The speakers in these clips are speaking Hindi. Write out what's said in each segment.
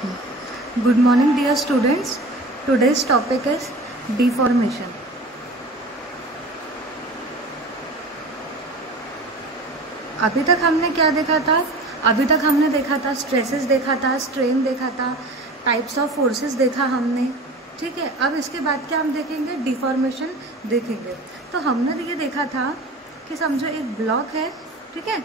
Good morning dear students. Today's topic is deformation. अभी तक हमने क्या देखा था? अभी तक हमने देखा था स्ट्रेसेस देखा था, स्ट्रेन देखा था, टाइप्स ऑफ फोर्सेस देखा हमने, ठीक है। अब इसके बाद क्या हम देखेंगे? डिफॉर्मेशन देखेंगे। तो हमने ये देखा था कि समझो एक ब्लॉक है, ठीक है।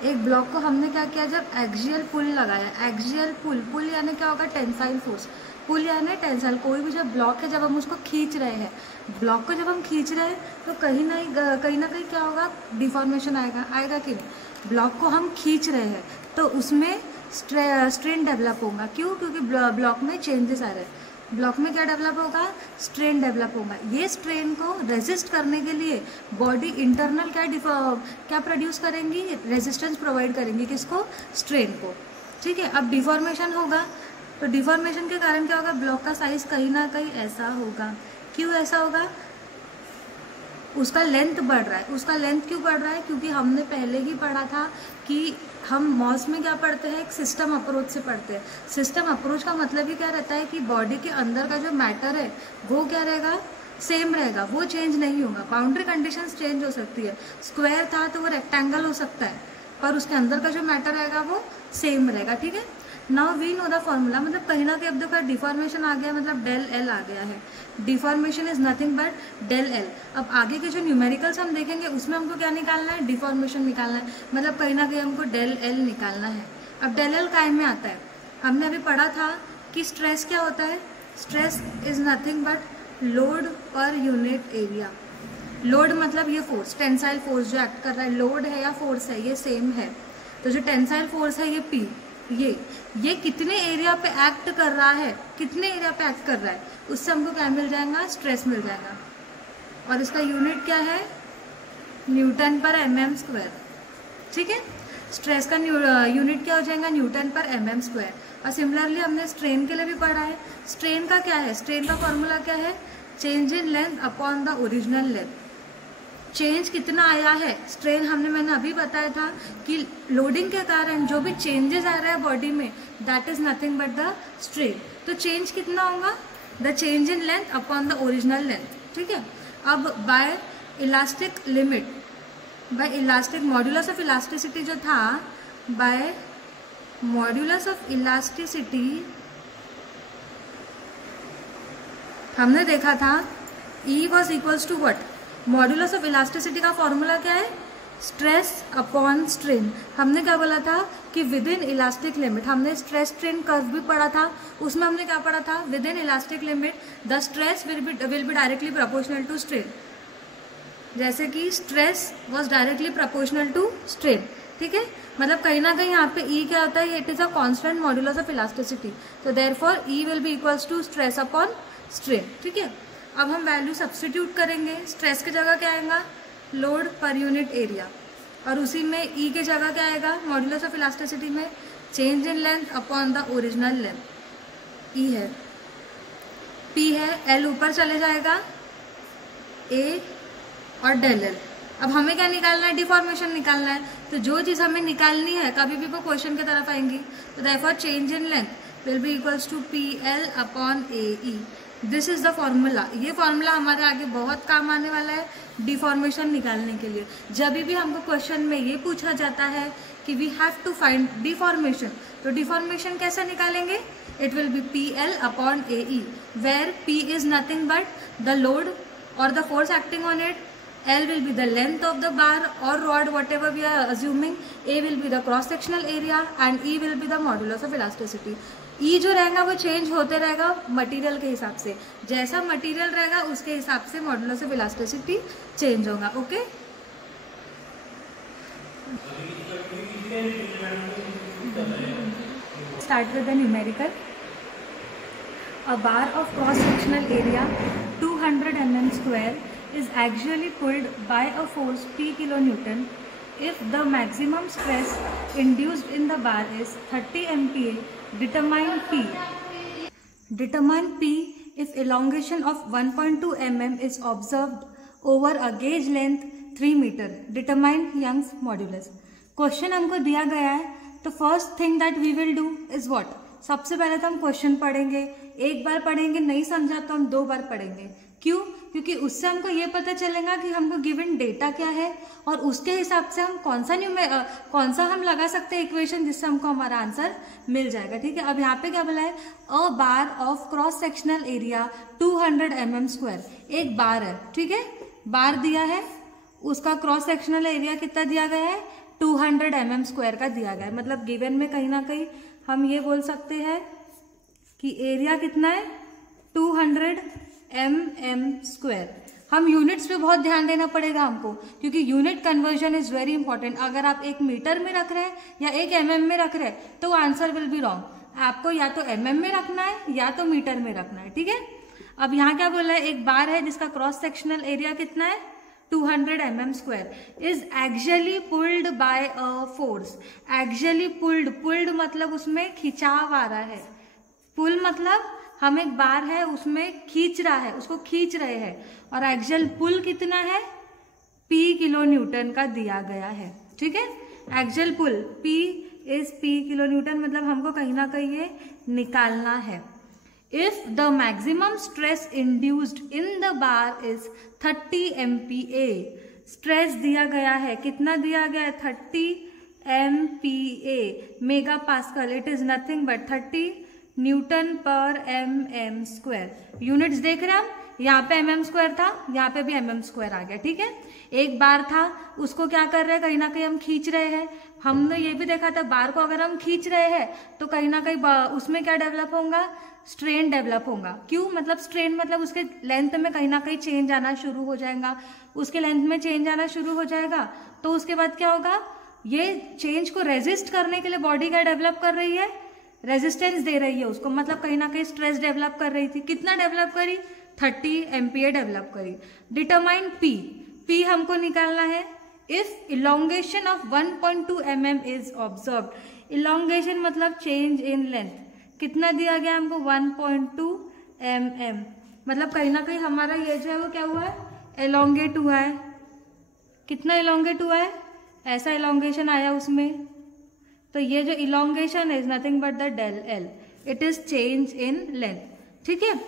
एक ब्लॉक को हमने क्या किया, जब एक्सियल पुल लगाया, एक्सियल पुल यानी क्या होगा? Tensile force. पुल यानी टेंसाइल, कोई भी जब ब्लॉक है, जब हम उसको खींच रहे हैं, ब्लॉक को जब हम खींच रहे हैं तो कहीं ना कहीं क्या होगा? डिफॉर्मेशन आएगा कि नहीं? ब्लॉक को हम खींच रहे हैं तो उसमें स्ट्रेन डेवलप होगा। क्यों? क्योंकि ब्लॉक में चेंजेस आ रहे हैं। ब्लॉक में क्या डेवलप होगा? स्ट्रेन डेवलप होगा। ये स्ट्रेन को रेजिस्ट करने के लिए बॉडी इंटरनल क्या प्रोड्यूस करेंगी? रेजिस्टेंस प्रोवाइड करेंगी। किसको? स्ट्रेन को, ठीक है। अब डिफॉर्मेशन होगा तो डिफॉर्मेशन के कारण क्या होगा? ब्लॉक का साइज कहीं ना कहीं ऐसा होगा। क्यों ऐसा होगा? उसका लेंथ बढ़ रहा है। उसका लेंथ क्यों बढ़ रहा है? क्योंकि हमने पहले ही पढ़ा था कि हम मॉस में क्या पढ़ते हैं? एक सिस्टम अप्रोच से पढ़ते हैं। सिस्टम अप्रोच का मतलब ही क्या रहता है कि बॉडी के अंदर का जो मैटर है वो क्या रहेगा? सेम रहेगा, वो चेंज नहीं होगा। बाउंड्री कंडीशंस चेंज हो सकती है। स्क्वायर था तो वो रेक्टेंगल हो सकता है, पर उसके अंदर का जो मैटर रहेगा वो सेम रहेगा, ठीक है। Now we know the formula, मतलब कहीं ना कहीं अब देखो डिफॉर्मेशन आ गया, मतलब डेल एल आ गया है। Deformation is nothing but del L. अब आगे के जो न्यूमेरिकल्स हम देखेंगे उसमें हमको क्या निकालना है? डिफॉर्मेशन निकालना है, मतलब कहीं ना कहीं हमको डेल एल निकालना है। अब डेल एल काय में आता है? हमने अभी पढ़ा था कि स्ट्रेस क्या होता है? Stress is nothing but load per unit area. Load मतलब ये फोर्स, टेंसाइल फोर्स जो एक्ट कर रहा है, लोड है या फोर्स है, ये सेम है। तो जो टेंसाइल फोर्स है ये पी, ये कितने एरिया पे एक्ट कर रहा है, कितने एरिया पे एक्ट कर रहा है, उससे हमको क्या मिल जाएगा? स्ट्रेस मिल जाएगा। और इसका यूनिट क्या है? न्यूटन पर mm स्क्वायर, ठीक है। स्ट्रेस का यूनिट क्या हो जाएगा? Newton per mm square. और सिमिलरली हमने स्ट्रेन के लिए भी पढ़ा है। स्ट्रेन का क्या है? स्ट्रेन का फॉर्मूला क्या है? Change in length upon the original length. Change कितना आया है? स्ट्रेन मैंने अभी बताया था कि लोडिंग के कारण जो भी चेंजेस आ रहा है बॉडी में, that is nothing but the strain. तो चेंज कितना होगा? The change in length upon the original length, ठीक है। अब bye elastic limit, bye elastic modulus of elasticity जो था, बाय मॉड्यूलस ऑफ इलास्टिसिटी हमने देखा था E was equals to what? Modulus of elasticity का फॉर्मूला क्या है? Stress upon strain. हमने क्या बोला था कि विद इन इलास्टिक लिमिट, हमने स्ट्रेस स्ट्रेन कर्व भी पढ़ा था, उसमें हमने क्या पढ़ा था? Within elastic limit the stress will be directly proportional to strain. जैसे कि stress was directly proportional to strain, ठीक है। मतलब कहीं ना कहीं यहाँ पे E क्या होता है? It is a constant modulus of elasticity, तो therefore E will be equals to stress upon strain, ठीक है। अब हम वैल्यू सब्स्टिट्यूट करेंगे। स्ट्रेस की जगह क्या आएगा? लोड पर यूनिट एरिया, और उसी में E की जगह क्या आएगा? मॉड्यूलस ऑफ इलास्टिसिटी में change in length upon the original length. E है, P है, L ऊपर चले जाएगा, A और डेल एल। अब हमें क्या निकालना है? डिफॉर्मेशन निकालना है। तो जो चीज़ हमें निकालनी है कभी भी वो क्वेश्चन की तरफ आएंगी, तो therefore change in length will be equals to PL upon AE। This is the formula. ये फॉर्मूला हमारे आगे बहुत काम आने वाला है डिफॉर्मेशन निकालने के लिए। जब भी हमको क्वेश्चन में ये पूछा जाता है कि we have to find deformation, तो डिफॉर्मेशन कैसे निकालेंगे? It will be PL upon AE, where P is nothing but the load और the force acting on it, L will be the length of the bar or rod, whatever we are assuming, A will be the cross sectional area and E will be the modulus of elasticity. E जो रहेगा वो चेंज होते रहेगा मटेरियल के हिसाब से, जैसा मटेरियल रहेगा उसके हिसाब से मॉड्यूलस ऑफ इलास्टिसिटी चेंज होगा, okay. Start with the numerical. A bar of cross sectional area 200 mm square is axially pulled by a force P kilonewton if the maximum stress induced in the bar is 30 MPa. Determine P. Determine P if elongation of 1.2 mm is observed over a gauge length 3 meter. Determine Young's modulus. Question हमको दिया गया है तो first thing that we will do is what? सबसे पहले तो हम क्वेश्चन पढ़ेंगे, एक बार पढ़ेंगे, नहीं समझा तो हम 2 बार पढ़ेंगे। क्यों? क्योंकि उससे हमको ये पता चलेगा कि हमको गिवन डेटा क्या है और उसके हिसाब से हम कौन सा हम लगा सकते हैं इक्वेशन, जिससे हमको हमारा आंसर मिल जाएगा। ठीक है, अब यहाँ पे क्या बोला है, a bar of cross sectional area 200 mm²। एक बार है, ठीक है, बार दिया है, उसका क्रॉस सेक्शनल एरिया कितना दिया गया है, 200 mm² का दिया गया है। मतलब गिवन में कहीं ना कहीं हम ये बोल सकते हैं कि एरिया कितना है, 200 mm²। हम यूनिट्स पे बहुत ध्यान देना पड़ेगा हमको, क्योंकि unit conversion is very important. अगर आप एक मीटर में रख रहे हैं या एक mm में रख रहे हैं तो आंसर विल बी रॉन्ग। आपको या तो mm में रखना है या तो मीटर में रखना है। ठीक है, अब यहाँ क्या बोला है, एक बार है जिसका क्रॉस सेक्शनल एरिया कितना है, 200 mm² is actually pulled bye a force. Actually pulled मतलब उसमें खिंचाव आ रहा है। पुल मतलब हम एक बार है उसमें खींच रहा है, उसको खींच रहे हैं, और एक्चुअल पुल कितना है, P किलो न्यूटन का दिया गया है। ठीक है, actual pull P is P kilo newton, मतलब हमको कहीं ना कहीं ये निकालना है। If the maximum stress induced in the bar is 30 MPa, stress दिया गया है, कितना दिया गया है, 30 MPa mega pascal. It is nothing but 30 newton per mm²। Units देख रहे हैं हम, यहाँ पे mm² था, यहाँ पे भी mm² आ गया। ठीक है, एक बार था, उसको क्या कर रहे हैं, कहीं ना कहीं हम खींच रहे हैं। हमने ये भी देखा था, बार को अगर हम खींच रहे हैं तो कहीं ना कहीं उसमें क्या डेवलप होगा, स्ट्रेन डेवलप होगा। क्यों? मतलब स्ट्रेन मतलब उसके लेंथ में कहीं ना कहीं चेंज आना शुरू हो जाएगा। उसके लेंथ में चेंज आना शुरू हो जाएगा तो उसके बाद क्या होगा, ये चेंज को रेजिस्ट करने के लिए बॉडी क्या डेवलप कर रही है, रेजिस्टेंस दे रही है उसको। मतलब कहीं ना कहीं स्ट्रेस डेवलप कर रही थी। कितना डेवलप करी, 30 MPa डेवलप करी। डिटरमाइन P हमको निकालना है। If elongation of 1.2 mm is observed, elongation मतलब चेंज इन लेंथ, कितना दिया गया हमको, 1.2 mm। मतलब कहीं ना कहीं हमारा ये जो है वो क्या हुआ है, एलोंगेट हुआ है। कितना एलोंगेट हुआ है, ऐसा एलोंगेशन आया उसमें। तो ये जो elongation is nothing but the del L, it is change in length. ठीक है,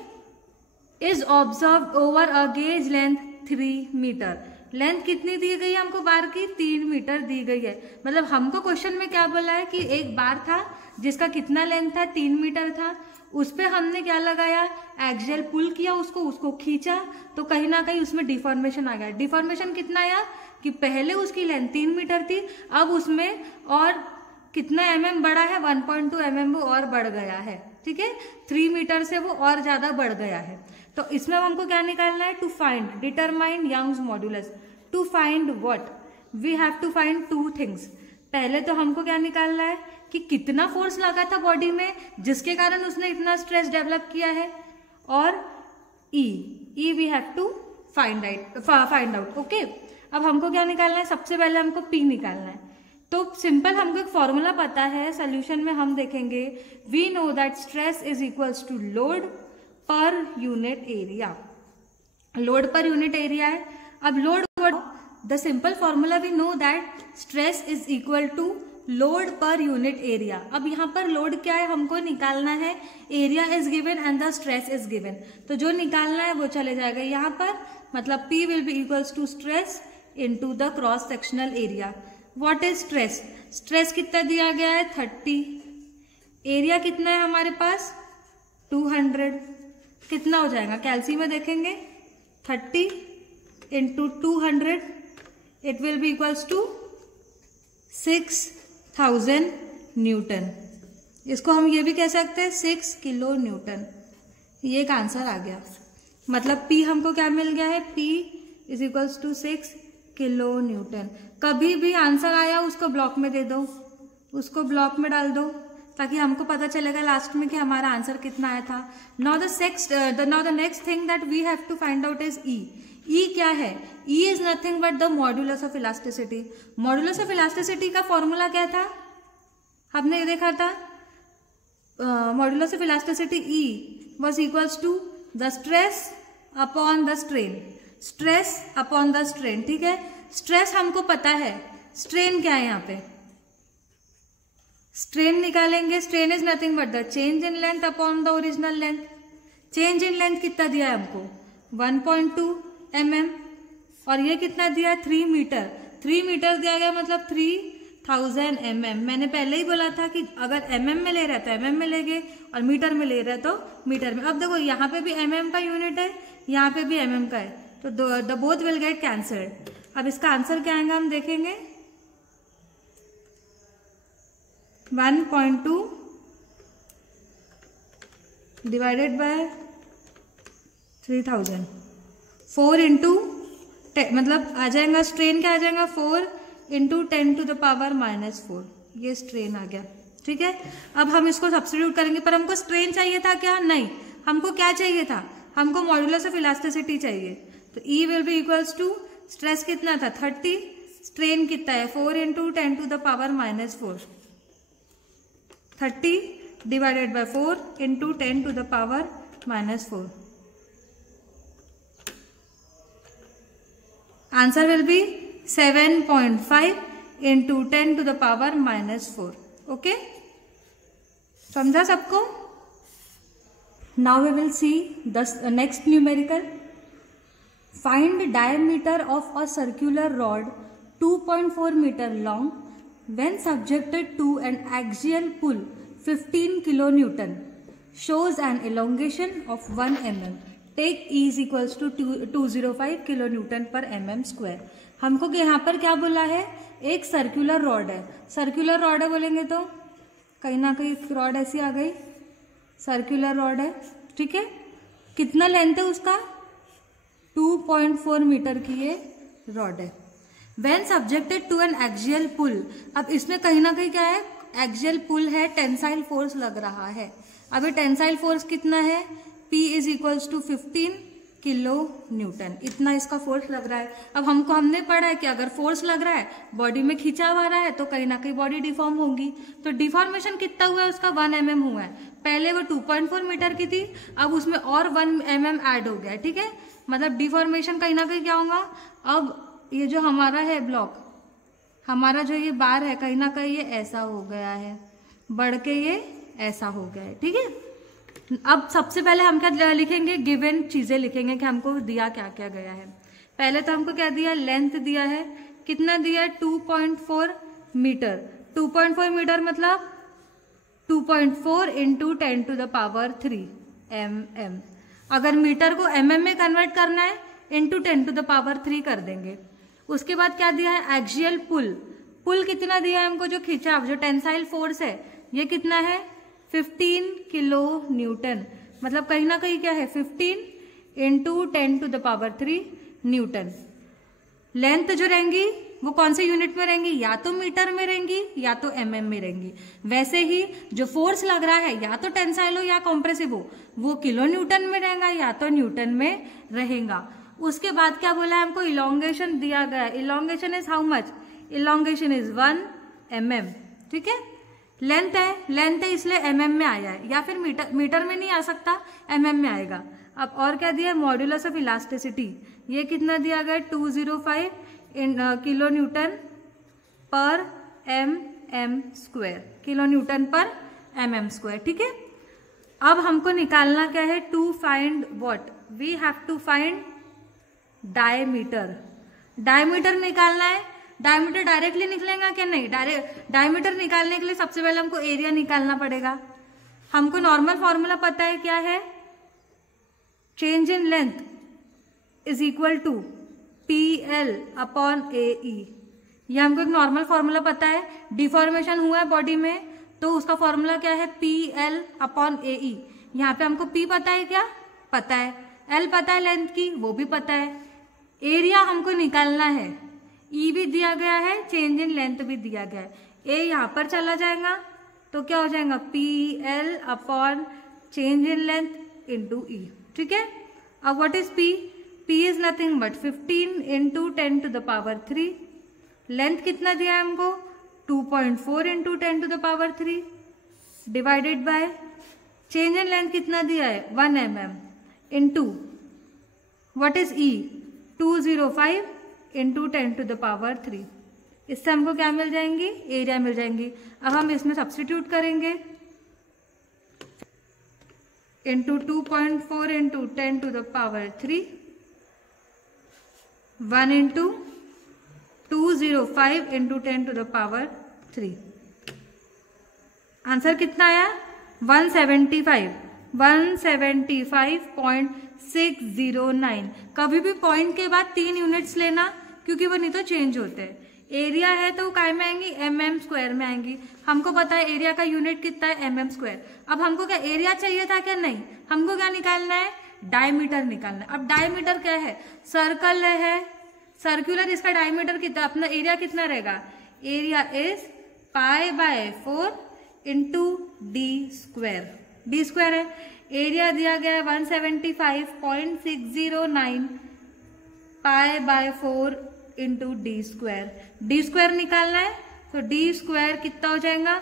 is observe over a gauge length 3 metre. Length कितनी दी गई है हमको बार की, 3 मीटर दी गई है। मतलब हमको क्वेश्चन में क्या बोला है कि एक बार था जिसका कितना लेंथ था, 3 मीटर था, उस पर हमने क्या लगाया, एक्सियल पुल किया, उसको खींचा, तो कहीं ना कहीं उसमें डिफॉर्मेशन आ गया। डिफॉर्मेशन कितना आया कि पहले उसकी लेंथ 3 मीटर थी, अब उसमें और कितना mm बढ़ा है, 1.2 mm वो और बढ़ गया है। ठीक है, 3 मीटर से वो और ज्यादा बढ़ गया है। तो इसमें हमको क्या निकालना है, to find, determine Young's modulus. To find what, we have to find 2 things. पहले तो हमको क्या निकालना है कि कितना फोर्स लगा था बॉडी में जिसके कारण उसने इतना स्ट्रेस डेवलप किया है, और E we have to find out. Okay, अब हमको क्या निकालना है, सबसे पहले हमको P निकालना है। तो सिंपल हमको एक फॉर्मूला पता है, सोल्यूशन में हम देखेंगे, we know that stress is equals to load per unit area. Load per unit area है। अब load, the simple formula we know that stress is equal to load per unit area. अब यहाँ पर लोड क्या है हमको निकालना है, area is given and the stress is given, तो जो निकालना है वो चले जाएगा यहाँ पर। मतलब P will be equals to stress into the cross sectional area. What is stress, stress कितना दिया गया है, 30। एरिया कितना है हमारे पास, 200। कितना हो जाएगा, कैलसी में देखेंगे, 30 into 200, it will be equals to 6000 newton. इसको हम ये भी कह सकते हैं 6 किलो न्यूटन। ये एक आंसर आ गया। मतलब P हमको क्या मिल गया है, P is equals to 6 kilo newton. कभी भी आंसर आया उसको ब्लॉक में दे दो, उसको ब्लॉक में डाल दो, ताकि हमको पता चलेगा लास्ट में कि हमारा आंसर कितना आया था। Now the next thing that we have to find out is E। E क्या है, E is nothing but the modulus of elasticity. Modulus of elasticity का फॉर्मूला क्या था, हमने देखा था, modulus of elasticity E was equals to the stress upon the strain. Stress upon the strain. ठीक है, स्ट्रेस हमको पता है, स्ट्रेन क्या है यहाँ पे, स्ट्रेन निकालेंगे, strain is nothing but the change in length upon the original length. Change in length कितना दिया है हमको 1.2 mm, और ये कितना दिया 3 मीटर। 3 मीटर दिया गया मतलब 3000 mm। मैंने पहले ही बोला था कि अगर mm में ले रहा है तो mm में लेंगे और मीटर में ले रहा है तो मीटर में। अब देखो यहाँ पे भी mm का यूनिट है, यहाँ पे भी mm का है, तो the both will get cancelled. अब इसका आंसर क्या आएगा हम देखेंगे, 1.2 डिवाइडेड बाय 3000, 4 इंटू मतलब आ जाएगा स्ट्रेन क्या आ जाएगा 4 इंटू 10 टू द पावर -4, ये स्ट्रेन आ गया। ठीक है, अब हम इसको सब्स्टिट्यूट करेंगे, पर हमको स्ट्रेन चाहिए था क्या, नहीं, हमको क्या चाहिए था, हमको मॉड्यूलस ऑफ इलास्टिसिटी चाहिए। तो E will be equals to stress कितना था 30, स्ट्रेन कितना है 4 into 10 to the power -4, 30 divided by 4 into 10 to the power -4। Answer will be 7.5 into 10 to the power -4। Okay, समझा सबको? Now we will see the next numerical. Find diameter of a circular rod 2.4 meter long when subjected to an axial pull 15 kilonewton, shows an elongation of 1 mm. Take E is equals to 205 kilonewton per mm square. हमको यहाँ पर क्या बोला है, एक सर्कुलर रॉड है। सर्कुलर रॉड है बोलेंगे तो कहीं ना कहीं रॉड ऐसी आ गई, सर्कुलर रॉड है। ठीक है, कितना लेंथ है उसका 2.4 मीटर की ये रॉड है। When subjected to an axial pull, अब इसमें कहीं ना कहीं क्या है, एक्सियल पुल है, टेंसाइल फोर्स लग रहा है। अब ये टेंसाइल फोर्स कितना है, P is equals to 15 kilo newton, इतना इसका फोर्स लग रहा है। अब हमने पढ़ा है कि अगर फोर्स लग रहा है, बॉडी में खिंचाव आ रहा है, तो कहीं ना कहीं बॉडी डिफॉर्म होगी। तो डिफॉर्मेशन कितना हुआ है उसका 1 mm हुआ है। पहले वो 2.4 मीटर की थी, अब उसमें और 1 mm ऐड हो गया। ठीक है, मतलब डिफॉर्मेशन कहीं ना कहीं क्या होगा, अब ये जो हमारा है ब्लॉक, हमारा जो ये बार है, कहीं ना कहीं ये ऐसा हो गया है, बढ़ के ये ऐसा हो गया है। ठीक है, अब सबसे पहले हम क्या लिखेंगे, गिवन चीजें लिखेंगे कि हमको दिया क्या क्या गया है। पहले तो हमको क्या दिया, लेंथ दिया है, कितना दिया है 2.4 मीटर। 2.4 मीटर मतलब 2.4 into 10 to the power 3 mm। अगर मीटर को mm में कन्वर्ट करना है, इंटू 10 टू द पावर 3 कर देंगे। उसके बाद क्या दिया है, एक्सियल पुल। पुल कितना दिया है हमको, जो खिंचाव, जो टेंसाइल फोर्स है, ये कितना है 15 किलो न्यूटन। मतलब कहीं ना कहीं क्या है 15 into 10 to the power 3 newton. Length जो रहेंगी वो कौन से यूनिट में रहेंगी, या तो मीटर में रहेंगी या तो mm में रहेंगी। वैसे ही जो फोर्स लग रहा है, या तो टेंसाइल हो या कॉम्प्रेसिव हो, वो किलो न्यूटन में रहेगा या तो न्यूटन में रहेगा। उसके बाद क्या बोला है हमको, इलोंगेशन दिया गया है। Elongation is how much, elongation is 1 mm। ठीक है, लेंथ है इसलिए mm में आया है, या फिर मीटर में नहीं आ सकता, mm में आएगा। अब और क्या दिया है, मॉड्यूलस ऑफ इलास्टिसिटी, ये कितना दिया गया 205 kilo newton per mm square, kilo newton per mm square. ठीक है, अब हमको निकालना क्या है, to find what, we have to find diameter. Diameter निकालना है। डायमीटर डायरेक्टली निकलेगा क्या, नहीं, डायमीटर निकालने के लिए सबसे पहले हमको एरिया निकालना पड़ेगा। हमको नॉर्मल फॉर्मूला पता है, क्या है, change in length is equal to PL upon AE। ये हमको एक नॉर्मल फॉर्मूला पता है। डिफॉर्मेशन हुआ है बॉडी में, तो उसका फॉर्मूला क्या है, PL अपॉन AE। यहाँ पे हमको P पता है क्या, पता है, L पता है लेंथ की, वो भी पता है। एरिया हमको निकालना है, E भी दिया गया है, चेंज इन लेंथ भी दिया गया है। A यहाँ पर चला जाएगा तो क्या हो जाएगा, PL upon change in length into E। ठीक है, अब what is P, P is nothing but 15 into 10 to the power 3। Length कितना दिया है हमको, 2.4 into 10 to the power 3 divided by change in length कितना दिया है 1 mm into what is E, 205 into 10 to the power 3 इससे हमको क्या मिल जाएंगी, एरिया मिल जाएंगी। अब हम इसमें सब्स्टिट्यूट करेंगे, into 2.4 into 10⁻³ 1 into 205 into 10⁻³ answer कितना आया 175.609। कभी भी पॉइंट के बाद 3 यूनिट्स लेना, क्योंकि वो नहीं तो चेंज होते हैं। एरिया है तो काय में आएंगी, mm² में आएंगी। हमको पता है एरिया का यूनिट कितना है, mm²। अब हमको क्या एरिया चाहिए था क्या, नहीं, हमको क्या निकालना है, डायमीटर निकालना है। अब डायमीटर क्या है, सर्कल है, सर्कुलर, इसका डायमीटर कितना, अपना एरिया कितना रहेगा, एरिया इज π/4 इंटू d² है। एरिया दिया गया है 175.609 π/4 इंटू d² निकालना है, तो d² कितना हो जाएगा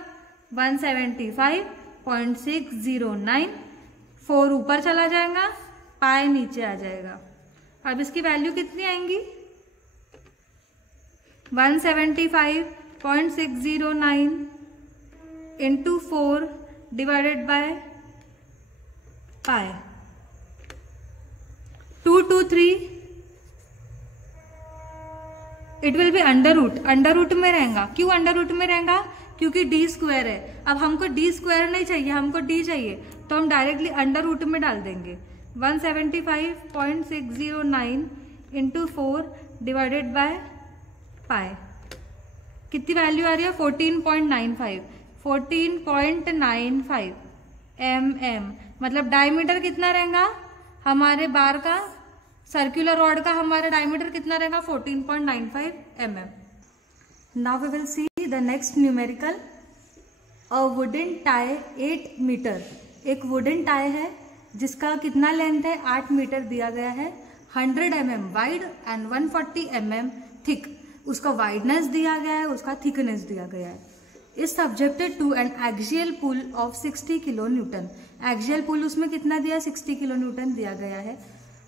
175.609, 4 ऊपर चला जाएगा, पाई नीचे आ जाएगा। अब इसकी वैल्यू कितनी आएंगी 175.609 into 4 divided by pi 223, it will be under root में रहेगा। क्यों अंडर रूट में रहेगा, क्योंकि d² है। अब हमको d² नहीं चाहिए, हमको d चाहिए, तो हम डायरेक्टली अंडर रूट में डाल देंगे। 175.609 इंटू 4 डिवाइडेड बाय पाई, कितनी वैल्यू आ रही है 14.95 mm। मतलब डायमीटर कितना रहेगा हमारे बार का, सर्कुलर रॉड का हमारा डायमीटर कितना रहेगा 14.95 mm। Now we will see the next numerical. A wooden tie 8 metre, एक वुडन टाई है जिसका कितना लेंथ है 8 मीटर दिया गया है, 100 mm wide and 140 mm thick. उसका वाइडनेस दिया गया है, उसका थिकनेस दिया गया है। Is subjected to an axial pull of 60 kilonewton. Axial pull उसमें कितना दिया 60 किलो न्यूटन दिया गया है,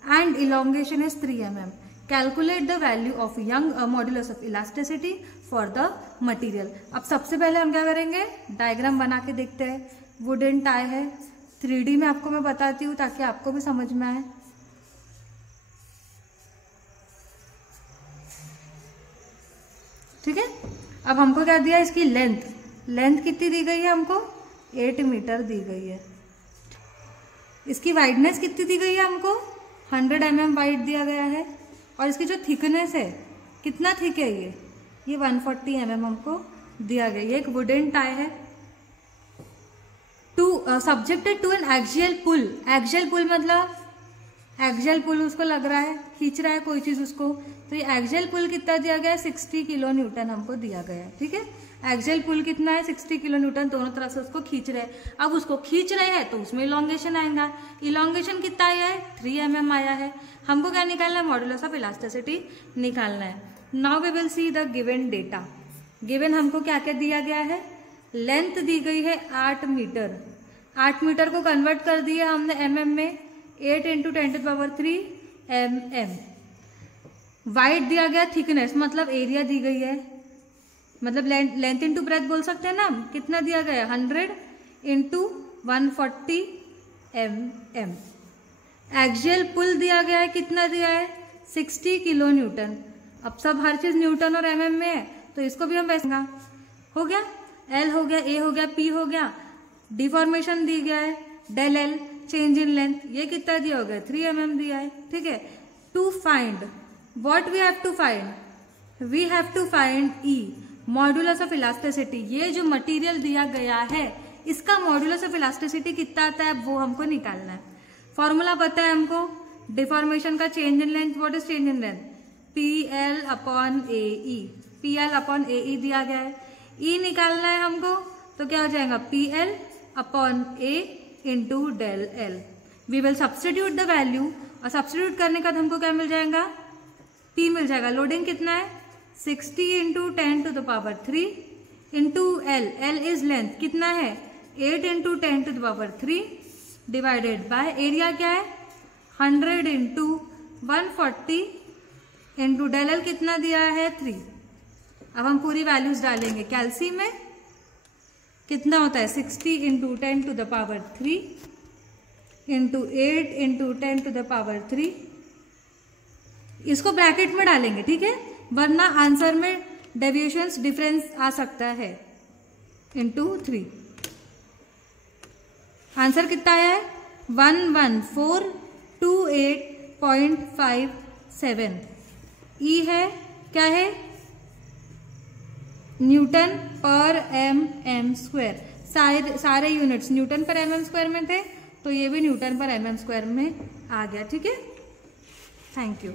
and elongation is 3 mm। Calculate the value of Young modulus of elasticity for the material. अब सबसे पहले हम क्या करेंगे, डायग्राम बना के देखते हैं। वुडन टाई है, 3D में आपको मैं बताती हूँ ताकि आपको भी समझ में आए। ठीक है, अब हमको क्या दिया, इसकी लेंथ कितनी दी गई है हमको 8 मीटर दी गई है। इसकी वाइडनेस कितनी दी गई है हमको 100 mm वाइड दिया गया है, और इसकी जो थिकनेस है कितना थिक है ये 140 mm हमको दिया गया। ये एक वुडन टाई है, subjected to an axial pull. Axial pull मतलब एक्सियल पुल उसको लग रहा है, खींच रहा है कोई चीज उसको, तो ये एक्सियल पुल कितना दिया गया है 60 किलो न्यूटन हमको दिया गया है। ठीक है, एक्सियल पुल कितना है 60 किलो न्यूटन, दोनों तरफ से उसको खींच रहे हैं। अब उसको खींच रहे हैं तो उसमें इलोंगेशन आएगा। इलोंगेशन कितना आया है 3 mm आया है। हमको क्या निकालना है, मॉड्यूलस ऑफ इलास्टिसिटी निकालना है। Now we will see the given data. Given हमको क्या क्या दिया गया है, लेंथ दी गई है 8 मीटर, 8 मीटर को कन्वर्ट कर दिया हमने mm में, 8 इंटू 10⁻³ mm। वाइड दिया गया, थिकनेस मतलब एरिया दी गई है, मतलब लेंथ इंटू ब्रेथ बोल सकते हैं ना, कितना दिया गया 100 इंटू 140 mm। एक्सियल पुल दिया गया है, कितना दिया है 60 किलो न्यूटन। अब सब हर चीज न्यूटन और mm में है, तो इसको भी हम वैसे हो गया, L हो गया, A हो गया, P हो गया। डिफॉर्मेशन दी गया है del L, change in length, ये कितना दिया हो गया 3 mm दिया है। ठीक है, to find what we have to find, we have to find E modulus of elasticity. ये जो मटेरियल दिया गया है इसका मॉड्यूलस ऑफ इलास्टिसिटी कितना आता है वो हमको निकालना है। फॉर्मूला पता है हमको, डिफॉर्मेशन का change in length, what is change in length PL/AE, PL/AE दिया गया है। E निकालना है हमको, तो क्या हो जाएगा PL/A into del L। We will substitute the value, और सब्सटीट्यूट करने का हमको क्या मिल जाएगा P मिल जाएगा। लोडिंग कितना है 60 into 10⁻³ into L, L is length कितना है 8 इंटू 10⁻³ डिवाइडेड बाय एरिया क्या है 100 इंटू 140 इंटू del L कितना दिया है 3। अब हम पूरी वैल्यूज डालेंगे। कैल्शियम में कितना होता है 60 × 10⁻³ × 8 × 10⁻³ इसको ब्रैकेट में डालेंगे, ठीक है, वरना आंसर में डेविएशंस डिफरेंस आ सकता है। × 3 आंसर कितना आया है 11428.57। ई है क्या है न्यूटन पर mm²। सारे यूनिट्स न्यूटन पर mm² में थे, तो ये भी न्यूटन पर mm² में आ गया, ठीक है। Thank you.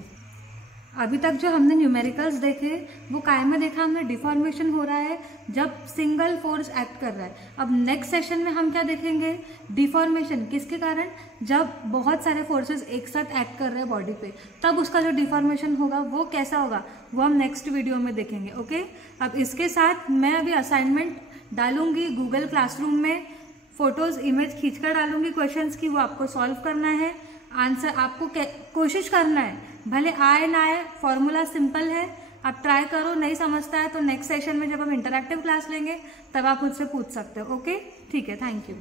अभी तक जो हमने न्यूमेरिकल्स देखे वो काय में देखा हमने, डिफॉर्मेशन हो रहा है जब सिंगल फोर्स एक्ट कर रहा है। अब नेक्स्ट सेशन में हम क्या देखेंगे, डिफॉर्मेशन किसके कारण, जब बहुत सारे फोर्सेस एक साथ एक्ट कर रहे हैं बॉडी पे, तब उसका जो डिफॉर्मेशन होगा वो कैसा होगा वो हम नेक्स्ट वीडियो में देखेंगे। ओके, अब इसके साथ मैं अभी असाइनमेंट डालूंगी गूगल क्लासरूम में, फोटोज इमेज खींचकर डालूंगी क्वेश्चंस की, वो आपको सॉल्व करना है। आंसर आपको कोशिश करना है, भले आए ना आए, फॉर्मूला सिंपल है, आप ट्राई करो। नहीं समझता है तो नेक्स्ट सेशन में जब हम इंटरैक्टिव क्लास लेंगे तब आप मुझसे पूछ सकते हो। ओके, ठीक है, थैंक यू।